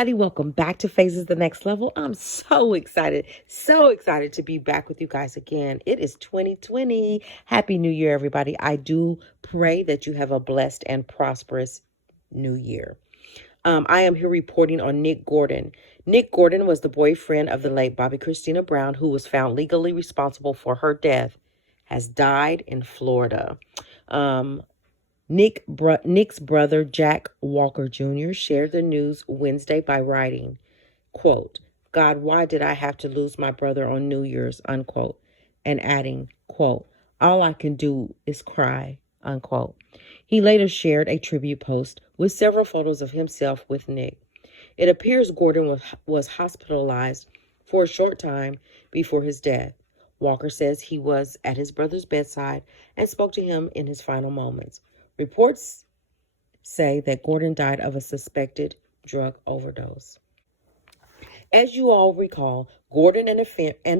everybody. Welcome back to Phases the Next Level. I'm so excited to be back with you guys again. It is 2020. Happy New Year, everybody. I do pray that you have a blessed and prosperous new year. I am here reporting on Nick Gordon. Nick Gordon was the boyfriend of the late Bobbi Kristina Brown, who was found legally responsible for her death, has died in Florida. Nick's brother, Jack Walker Jr., shared the news Wednesday by writing, quote, "God, why did I have to lose my brother on New Year's," unquote, and adding, quote, "All I can do is cry," unquote. He later shared a tribute post with several photos of himself with Nick. It appears Gordon was hospitalized for a short time before his death. Walker says he was at his brother's bedside and spoke to him in his final moments. Reports say that Gordon died of a suspected drug overdose. As you all recall, Gordon and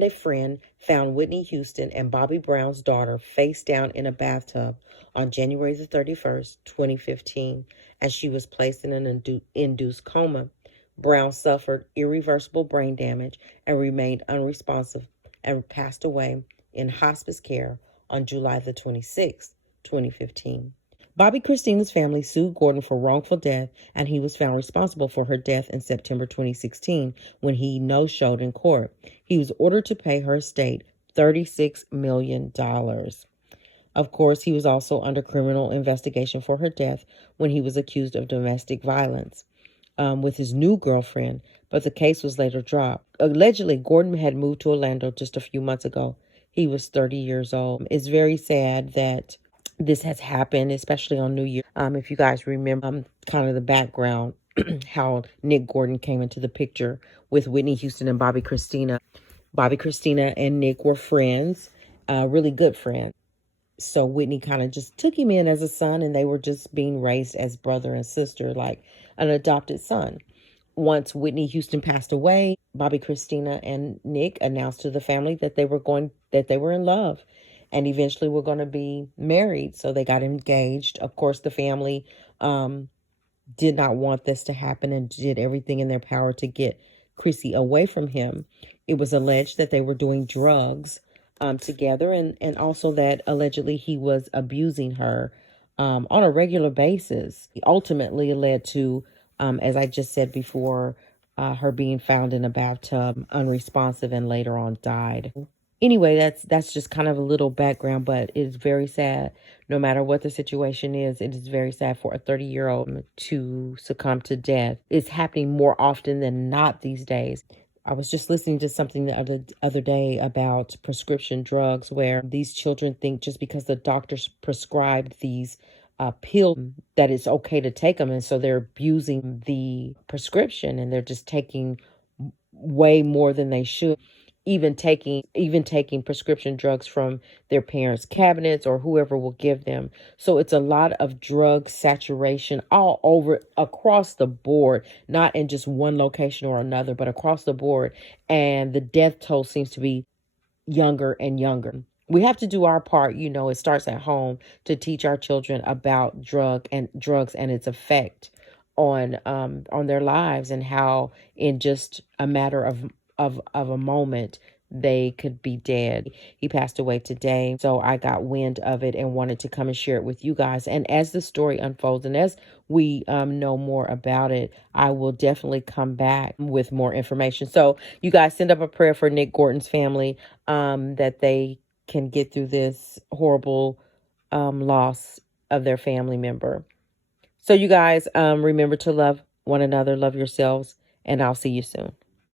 a friend found Whitney Houston and Bobbi Brown's daughter face down in a bathtub on January the 31st, 2015, and she was placed in an induced coma. Brown suffered irreversible brain damage and remained unresponsive and passed away in hospice care on July the 26th, 2015. Bobbi Kristina's family sued Gordon for wrongful death, and he was found responsible for her death in September 2016 when he no-showed in court. He was ordered to pay her estate $36 million. Of course, he was also under criminal investigation for her death when he was accused of domestic violence with his new girlfriend, but the case was later dropped. Allegedly, Gordon had moved to Orlando just a few months ago. He was 30 years old. It's very sad that this has happened, especially on New Year. If you guys remember kind of the background, how Nick Gordon came into the picture with Whitney Houston and Bobbi Kristina. Bobbi Kristina and Nick were friends, really good friends. So Whitney kind of just took him in as a son, and they were just being raised as brother and sister, like an adopted son. Once Whitney Houston passed away, Bobbi Kristina and Nick announced to the family that they were in love and eventually were going to be married. So they got engaged. Of course, the family did not want this to happen and did everything in their power to get Chrissy away from him. It was alleged that they were doing drugs together, and also that allegedly he was abusing her on a regular basis. It ultimately led to, as I just said before, her being found in a bathtub, unresponsive, and later on died. Anyway, that's just kind of a little background, but it is very sad. No matter what the situation is, it is very sad for a 30-year-old to succumb to death. It's happening more often than not these days. I was just listening to something the other day about prescription drugs, where these children think just because the doctors prescribed these pills that it's okay to take them, and so they're abusing the prescription and they're just taking way more than they should. Even taking prescription drugs from their parents' cabinets or whoever will give them. So it's a lot of drug saturation all over across the board, not in just one location or another, but across the board. And the death toll seems to be younger and younger. We have to do our part. It starts at home to teach our children about drugs and its effect on their lives, and how in just a matter of a moment they could be dead. He passed away today, so I got wind of it and wanted to come and share it with you guys. And as the story unfolds and as we know more about it, I will definitely come back with more information. So you guys send up a prayer for Nick Gordon's family, that they can get through this horrible loss of their family member. So you guys remember to love one another, love yourselves, and I'll see you soon.